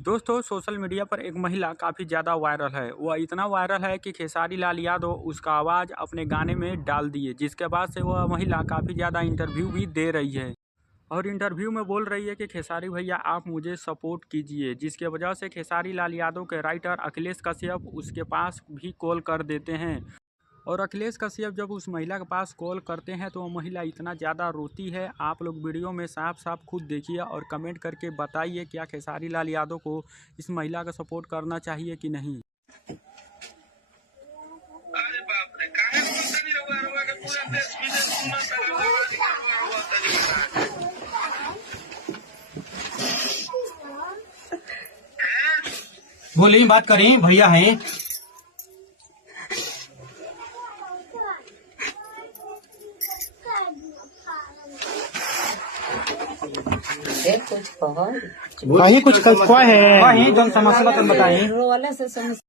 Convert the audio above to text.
दोस्तों, social media पर एक महिला काफ़ी ज़्यादा वायरल है। वह इतना वायरल है कि खेसारी लाल यादव उसका आवाज़ अपने गाने में डाल दिए, जिसके बाद से वह महिला काफ़ी ज़्यादा इंटरव्यू भी दे रही है और इंटरव्यू में बोल रही है कि खेसारी भैया आप मुझे सपोर्ट कीजिए, जिसके वजह से खेसारी लाल यादव के राइटर अखिलेश कश्यप उसके पास भी कॉल कर देते हैं। और अखिलेश कश्यप जब उस महिला के पास कॉल करते हैं तो वह महिला इतना ज़्यादा रोती है। आप लोग वीडियो में साफ साफ खुद देखिए और कमेंट करके बताइए क्या खेसारी लाल यादव को इस महिला का सपोर्ट करना चाहिए कि नहीं। अरे बाप रे, काहे बोलतनी रउआ के पूरा देश विदेश सुनता बोलिए, बात करें, भैया हैं। कुछ कहो वही कुछ है, जो समस्या बताएं।